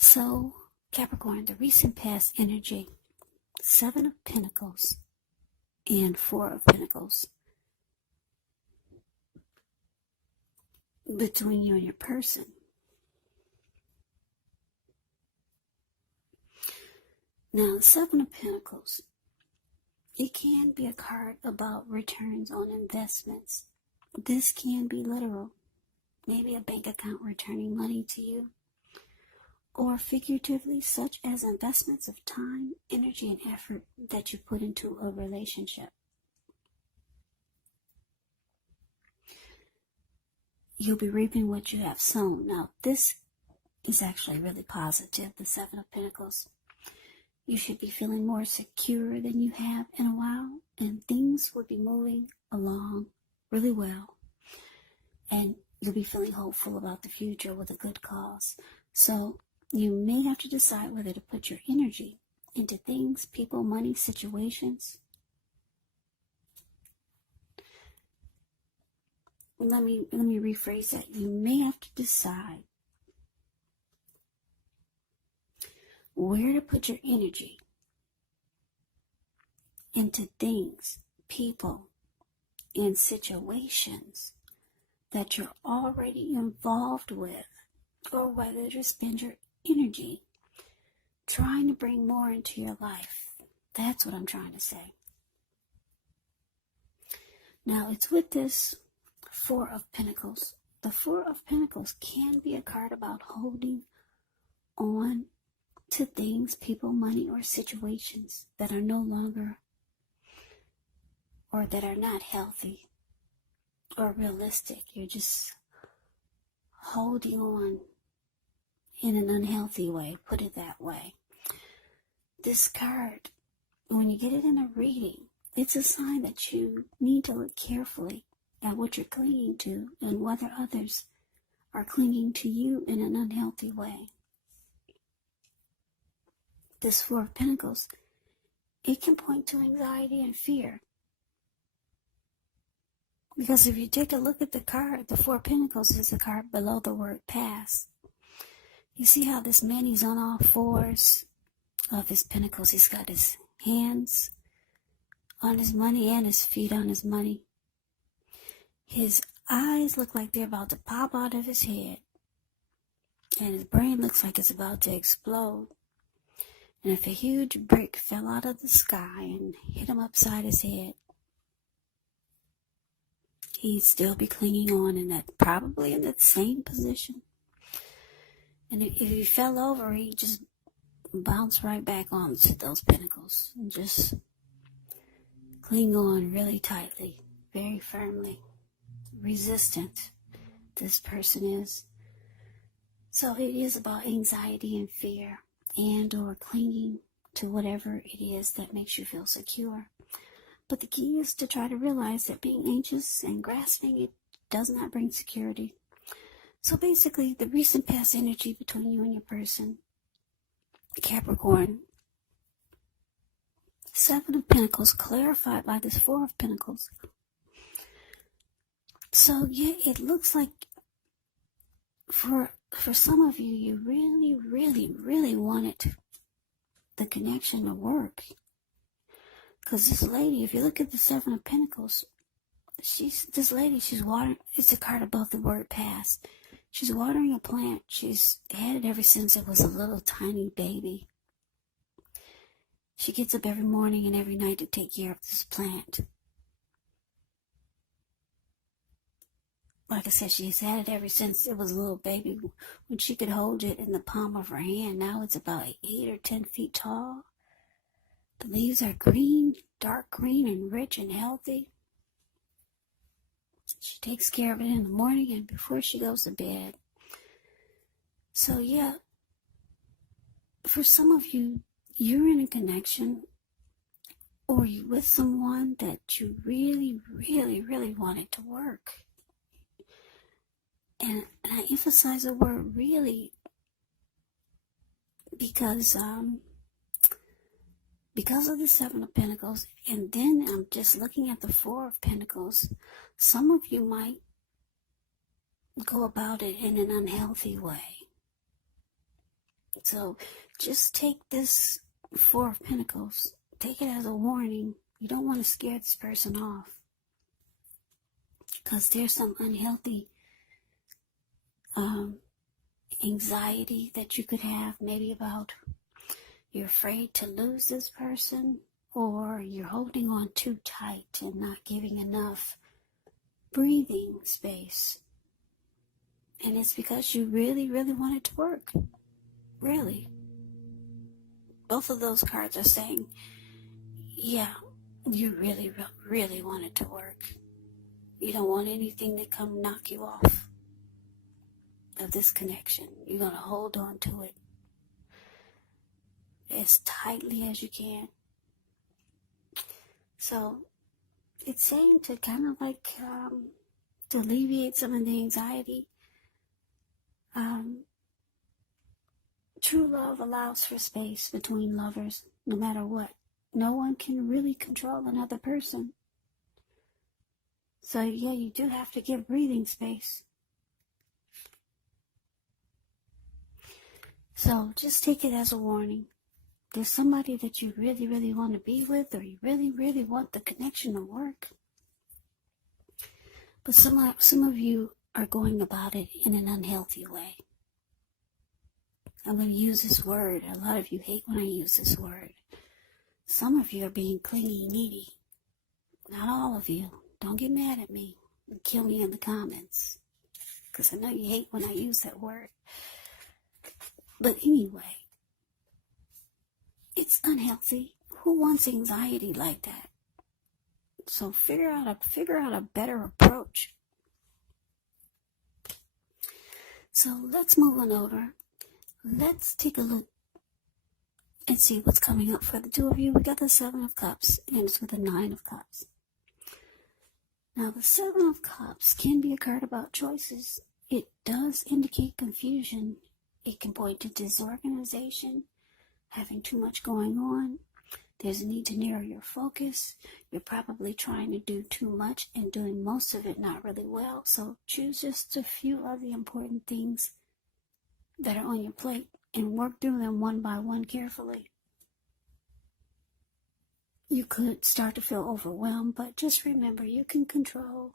So, Capricorn, the recent past energy, Seven of Pentacles and Four of Pentacles between you and your person. Now, the Seven of Pentacles, it can be a card about returns on investments. This can be literal, maybe a bank account returning money to you, or figuratively, such as investments of time, energy, and effort that you put into a relationship. You'll be reaping what you have sown. Now, this is actually really positive, the Seven of Pentacles. You should be feeling more secure than you have in a while, and things will be moving along really well. And you'll be feeling hopeful about the future with a good cause. So you may have to decide whether to put your energy into things, people, money, situations. Let me rephrase that. You may have to decide where to put your energy into things, people, and situations that you're already involved with, or whether to spend your energy trying to bring more into your life. That's what I'm trying to say. Now, it's with this Four of Pentacles. The Four of Pentacles can be a card about holding on to things, people, money, or situations that are no longer, or that are not healthy or realistic. You're just holding on in an unhealthy way, put it that way. This card, when you get it in a reading, it's a sign that you need to look carefully at what you're clinging to and whether others are clinging to you in an unhealthy way. This Four of Pentacles, it can point to anxiety and fear. Because if you take a look at the card, the Four of Pentacles is the card below the word pass. You see how this man, he's on all fours of his pentacles. He's got his hands on his money and his feet on his money. His eyes look like they're about to pop out of his head. And his brain looks like it's about to explode. And if a huge brick fell out of the sky and hit him upside his head, he'd still be clinging on in that, probably in that same position. And if he fell over, he'd just bounce right back onto those pentacles and just cling on really tightly, very firmly. Resistant, this person is. So it is about anxiety and fear, and or clinging to whatever it is that makes you feel secure. But the key is to try to realize that being anxious and grasping, it does not bring security. So basically, the recent past energy between you and your person, Capricorn, Seven of Pentacles clarified by this Four of Pentacles. So yeah, it looks like for some of you, you really wanted the connection to work. Because this lady, if you look at the Seven of Pentacles, she's watering. It's a card above the word pass. She's watering a plant. She's had it ever since it was a little tiny baby. She gets up every morning and every night to take care of this plant. Like I said, she's had it ever since it was a little baby, when she could hold it in the palm of her hand. Now it's about 8 or 10 feet tall. The leaves are green, dark green, and rich and healthy. She takes care of it in the morning and before she goes to bed. So yeah, for some of you, you're in a connection, or you're with someone that you really wanted to work. And I emphasize the word really because of the Seven of Pentacles, and then I'm just looking at the Four of Pentacles. Some of you might go about it in an unhealthy way. So just take this Four of Pentacles, take it as a warning. You don't want to scare this person off, because there's some unhealthy anxiety that you could have, maybe about you're afraid to lose this person, or you're holding on too tight and not giving enough breathing space. And it's because you really, really want it to work. Really. Both of those cards are saying, yeah, you really, really want it to work. You don't want anything to come knock you off of this connection. You're going to hold on to it as tightly as you can. So it's saying to kind of like to alleviate some of the anxiety. True love allows for space between lovers, no matter what. No one can really control another person. So yeah, you do have to give breathing space. So just take it as a warning. There's somebody that you really, really want to be with, or you really, really want the connection to work. But some of you are going about it in an unhealthy way. I'm going to use this word. A lot of you hate when I use this word. Some of you are being clingy, needy. Not all of you. Don't get mad at me and kill me in the comments, because I know you hate when I use that word. But anyway, it's unhealthy. Who wants anxiety like that? So figure out a better approach. So let's move on over. Let's take a look and see what's coming up for the two of you. We got the Seven of Cups, and it's with the Nine of Cups. Now, the Seven of Cups can be a card about choices. It does indicate confusion. It can point to disorganization, having too much going on. There's a need to narrow your focus. You're probably trying to do too much and doing most of it not really well. So choose just a few of the important things that are on your plate and work through them one by one carefully. You could start to feel overwhelmed, but just remember, you can control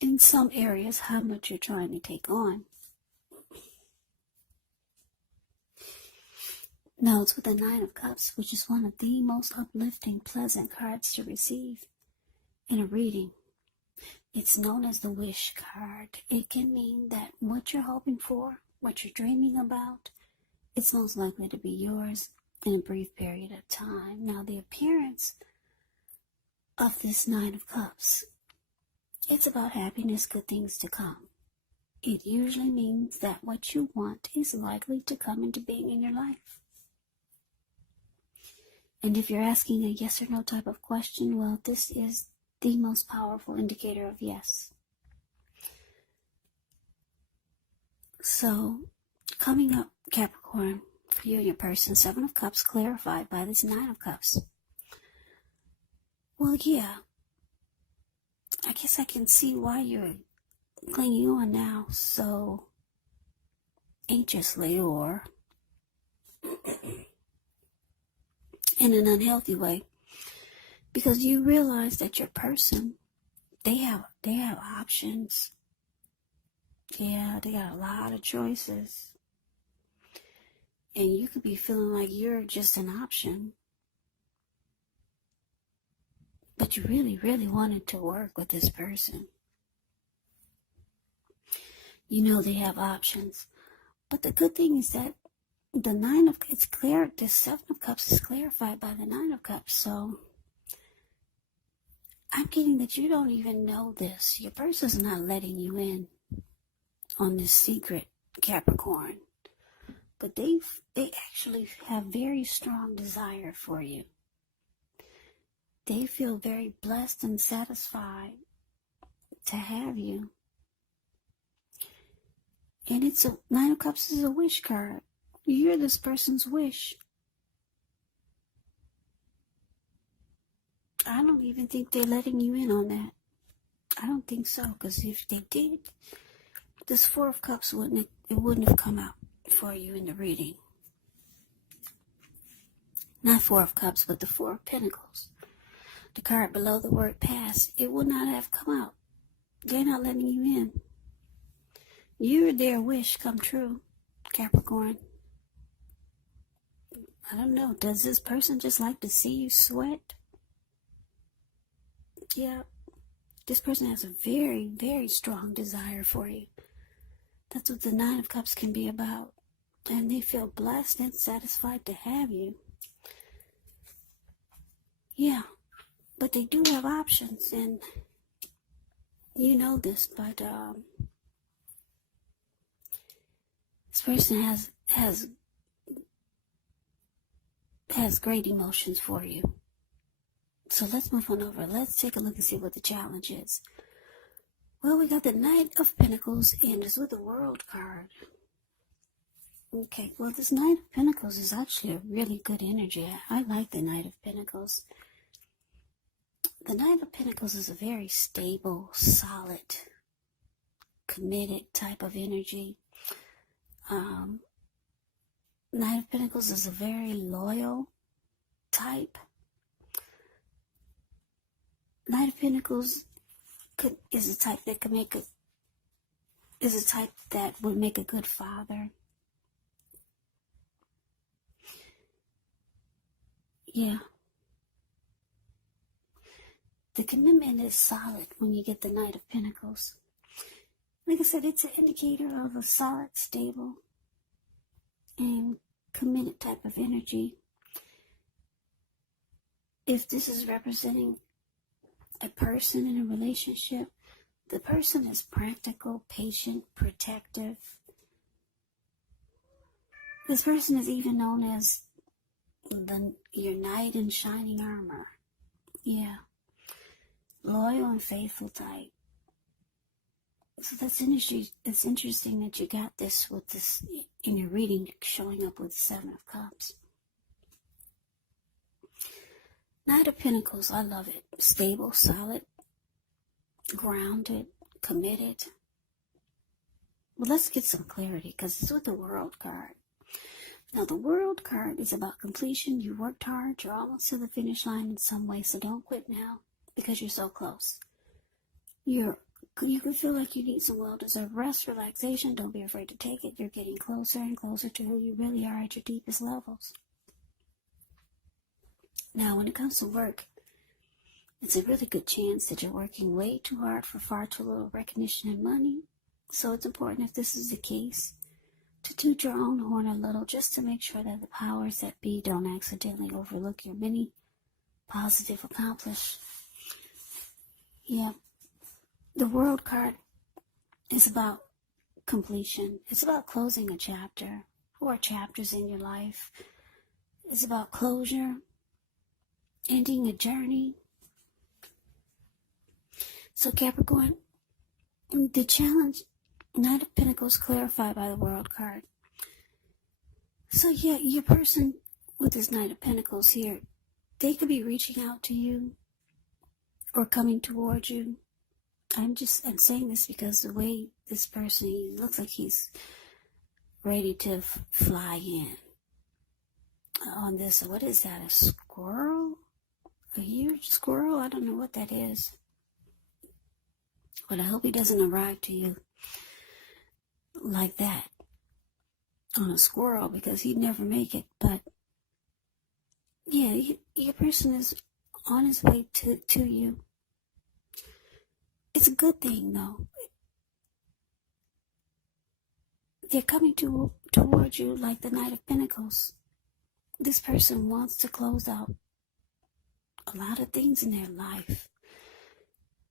in some areas how much you're trying to take on. Now it's with the Nine of Cups, which is one of the most uplifting, pleasant cards to receive in a reading. It's known as the wish card. It can mean that what you're hoping for, what you're dreaming about, it's most likely to be yours in a brief period of time. Now, the appearance of this Nine of Cups, it's about happiness, good things to come. It usually means that what you want is likely to come into being in your life. And if you're asking a yes or no type of question, well, this is the most powerful indicator of yes. So, coming up, Capricorn, for you and your person, Seven of Cups clarified by this Nine of Cups. Well, yeah, I guess I can see why you're clinging on now so anxiously, or in an unhealthy way, because you realize that your person, they have options. Yeah, they got a lot of choices. And you could be feeling like you're just an option. But you really, really wanted to work with this person. You know they have options. But the good thing is that the Seven of Cups is clarified by the Nine of Cups. So I'm getting that you don't even know this. Your person's not letting you in on this secret, Capricorn. But they actually have very strong desire for you. They feel very blessed and satisfied to have you. And it's a Nine of Cups is a wish card. You're this person's wish. I don't even think they're letting you in on that. I don't think so, because if they did, this Four of Cups wouldn't have come out. for you in the reading. Not Four of Cups, but the Four of Pentacles. The card below the word pass. It will not have come out. They're not letting you in. You're their wish come true, Capricorn. I don't know. Does this person just like to see you sweat? Yeah. This person has a very, very strong desire for you. That's what the Nine of Cups can be about. And they feel blessed and satisfied to have you. Yeah. But they do have options, and you know this, but this person has great emotions for you. So let's move on over. Let's take a look and see what the challenge is. Well, we got the Knight of Pentacles, and it's with the World card. Okay, well, this Knight of Pentacles is actually a really good energy. I like the Knight of Pentacles. The Knight of Pentacles is a very stable, solid, committed type of energy. Knight of Pentacles is a very loyal type. Knight of Pentacles is a type that would make a good father. Yeah. The commitment is solid when you get the Knight of Pentacles. Like I said, it's an indicator of a solid, stable, and committed type of energy. If this is representing a person in a relationship, the person is practical, patient, protective. This person is even known as your knight in shining armor. Yeah. Loyal and faithful type. So that's interesting. It's interesting that you got this with this in your reading, showing up with the Seven of Cups. Knight of Pentacles, I love it. Stable, solid, grounded, committed. Well, let's get some clarity, because it's with the World card. Now, the World card is about completion. You worked hard. You're almost to the finish line in some way, so don't quit now, because you're so close. You can feel like you need some well-deserved rest, relaxation. Don't be afraid to take it. You're getting closer and closer to who you really are at your deepest levels. Now, when it comes to work, it's a really good chance that you're working way too hard for far too little recognition and money. So it's important, if this is the case, to toot your own horn a little, just to make sure that the powers that be don't accidentally overlook your many positive accomplishments. Yeah. The World card is about completion. It's about closing a chapter or chapters in your life. It's about closure, ending a journey. So Capricorn, the challenge, Knight of Pentacles clarified by the World card. So yeah, your person with this Knight of Pentacles here, they could be reaching out to you or coming towards you. I'm saying this because the way this person, he looks like he's ready to fly in on this. What is that, a squirrel? A huge squirrel? I don't know what that is. But I hope he doesn't arrive to you like that on a squirrel, because he'd never make it. But yeah, your person is on his way to you. It's a good thing, though. They're coming towards you like the Knight of Pentacles. This person wants to close out a lot of things in their life.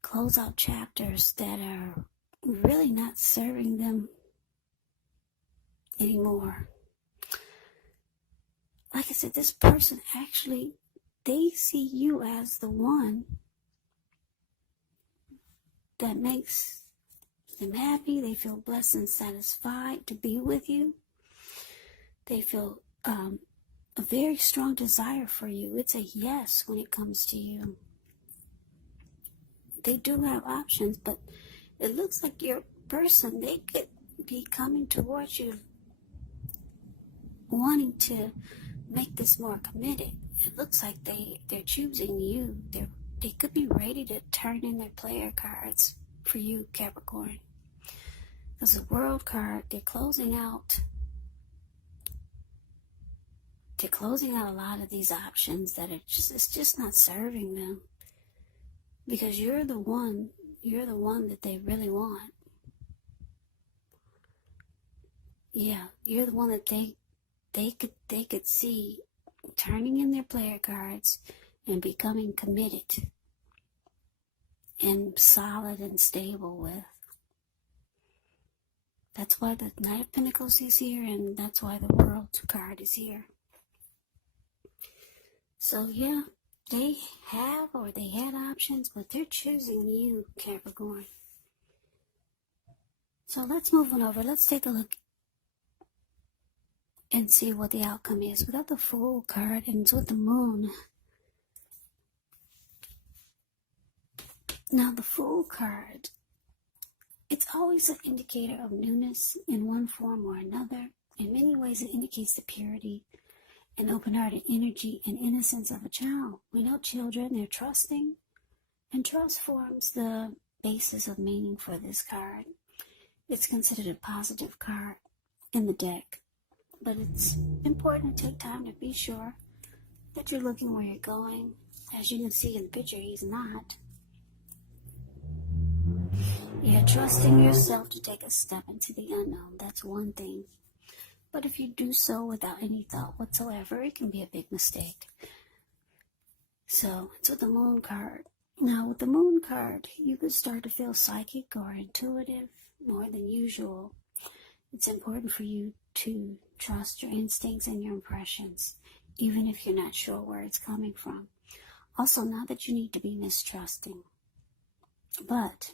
Close out chapters that are really not serving them anymore. Like I said, this person actually, they see you as the one that makes them happy. They feel blessed and satisfied to be with you. They feel a very strong desire for you. It's a yes when it comes to you. They do have options, but it looks like your person, they could be coming towards you wanting to make this more committed. It looks like they're choosing you. They could be ready to turn in their player cards for you, Capricorn. Because the World card, they're closing out a lot of these options that it's just not serving them. Because you're the one that they really want. Yeah, you're the one that they could see turning in their player cards and becoming committed and solid and stable with. That's why the Knight of Pentacles is here, and that's why the World card is here. So yeah, they have or they had options, but they're choosing you, Capricorn. So let's move on over. Let's take a look and see what the outcome is. We got the Fool card, and it's with the Moon. Now, the Fool card, it's always an indicator of newness in one form or another. In many ways, it indicates the purity and open-hearted energy and innocence of a child. We know children, they're trusting, and trust forms the basis of meaning for this card. It's considered a positive card in the deck, but it's important to take time to be sure that you're looking where you're going. As you can see in the picture, he's not. You're trusting yourself to take a step into the unknown. That's one thing. But if you do so without any thought whatsoever, it can be a big mistake. So, it's with the Moon card. Now, with the Moon card, you could start to feel psychic or intuitive more than usual. It's important for you to trust your instincts and your impressions, even if you're not sure where it's coming from. Also, not that you need to be mistrusting, but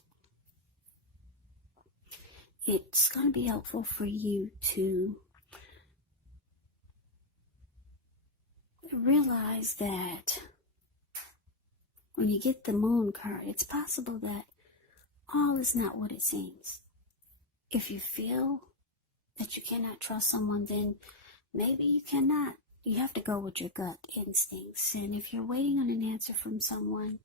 it's going to be helpful for you to realize that when you get the Moon card, it's possible that all is not what it seems. If you feel that you cannot trust someone, then maybe you cannot. You have to go with your gut instincts. And if you're waiting on an answer from someone,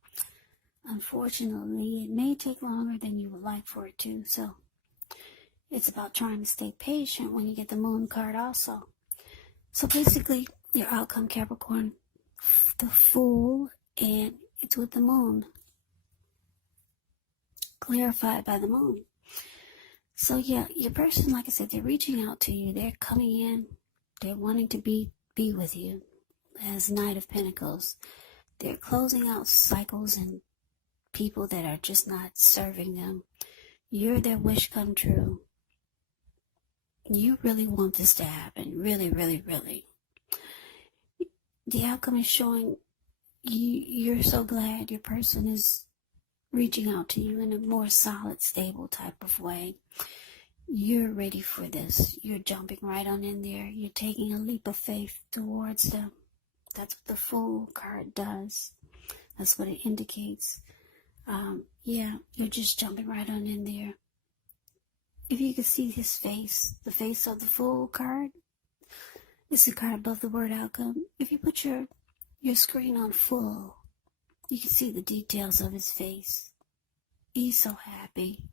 unfortunately, it may take longer than you would like for it to. So it's about trying to stay patient when you get the Moon card also. So basically, your outcome, Capricorn, the Fool, and it's with the Moon. Clarified by the Moon. So yeah, your person, like I said, they're reaching out to you. They're coming in. They're wanting to be with you. As Knight of Pentacles, they're closing out cycles and people that are just not serving them. You're their wish come true. You really want this to happen. Really, really, really. The outcome is showing you're so glad your person is reaching out to you in a more solid, stable type of way. You're ready for this. You're jumping right on in there. You're taking a leap of faith towards them. That's what the Fool card does. That's what it indicates. Yeah, you're just jumping right on in there. If you could see his face, the face of the Fool card, it's the card above the word outcome. If you put your screen on full, you can see the details of his face. He's so happy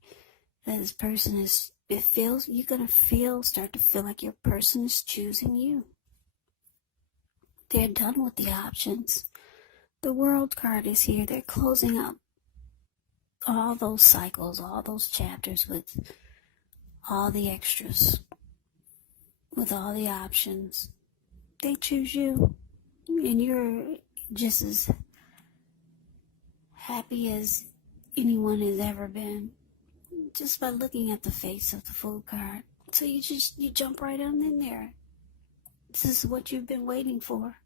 that this person is, you're going to start to feel like your person is choosing you. They're done with the options. The World card is here. They're closing up all those cycles, all those chapters with all the extras, with all the options. They choose you, and you're just as happy as anyone has ever been, just by looking at the face of the Fool card. So you jump right on in there. This is what you've been waiting for.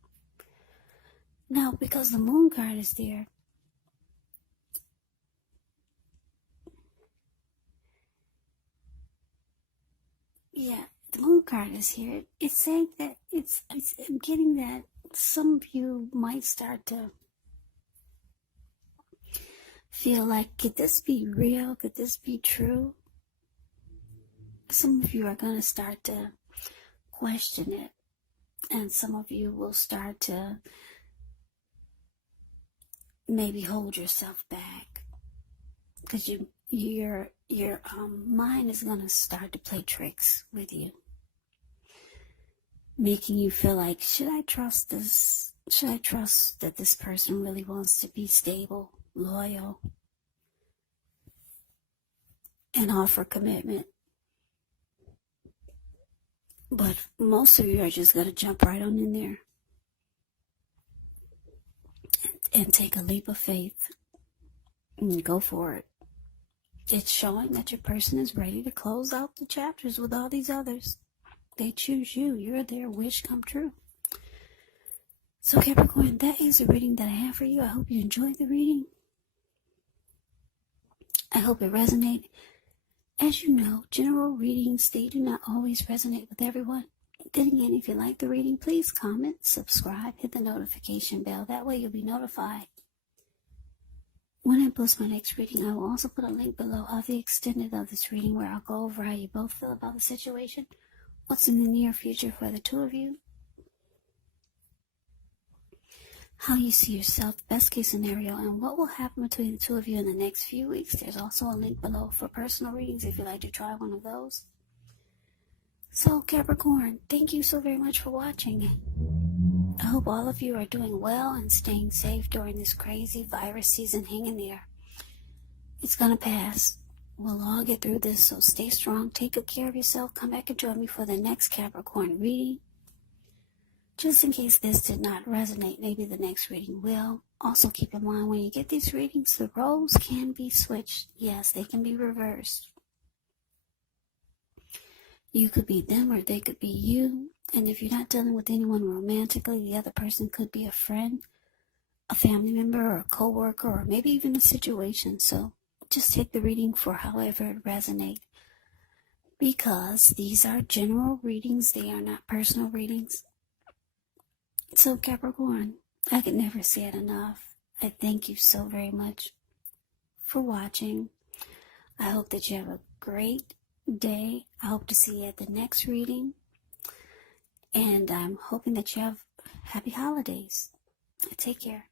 Now, because the Moon card is there, yeah, the Moon card is here. It's saying that I'm getting that some of you might start to feel like, could this be real? Could this be true? Some of you are going to start to question it. And some of you will start to maybe hold yourself back, because your mind is going to start to play tricks with you, making you feel like, should I trust this? Should I trust that this person really wants to be stable, loyal, and offer commitment? But most of you are just going to jump right on in there and take a leap of faith and go for it. It's showing that your person is ready to close out the chapters with all these others. They choose you. You're their wish come true. So Capricorn, that is the reading that I have for you. I hope you enjoyed the reading. I hope it resonated. As you know, general readings, they do not always resonate with everyone. Then again, if you like the reading, please comment, subscribe, hit the notification bell. That way you'll be notified when I post my next reading. I will also put a link below of the extended of this reading, where I'll go over how you both feel about the situation, what's in the near future for the two of you, how you see yourself, best case scenario, and what will happen between the two of you in the next few weeks. There's also a link below for personal readings if you'd like to try one of those. So Capricorn, thank you so very much for watching. I hope all of you are doing well and staying safe during this crazy virus season. Hang in there. It's gonna pass. We'll all get through this, so stay strong, take good care of yourself. Come back and join me for the next Capricorn reading. Just in case this did not resonate, maybe the next reading will. Also keep in mind, when you get these readings, the roles can be switched. Yes, they can be reversed. You could be them or they could be you. And if you're not dealing with anyone romantically, the other person could be a friend, a family member, or a co-worker, or maybe even a situation. So just take the reading for however it resonates, because these are general readings. They are not personal readings. So Capricorn, I could never say it enough. I thank you so very much for watching. I hope that you have a great day. I hope to see you at the next reading. And I'm hoping that you have happy holidays. Take care.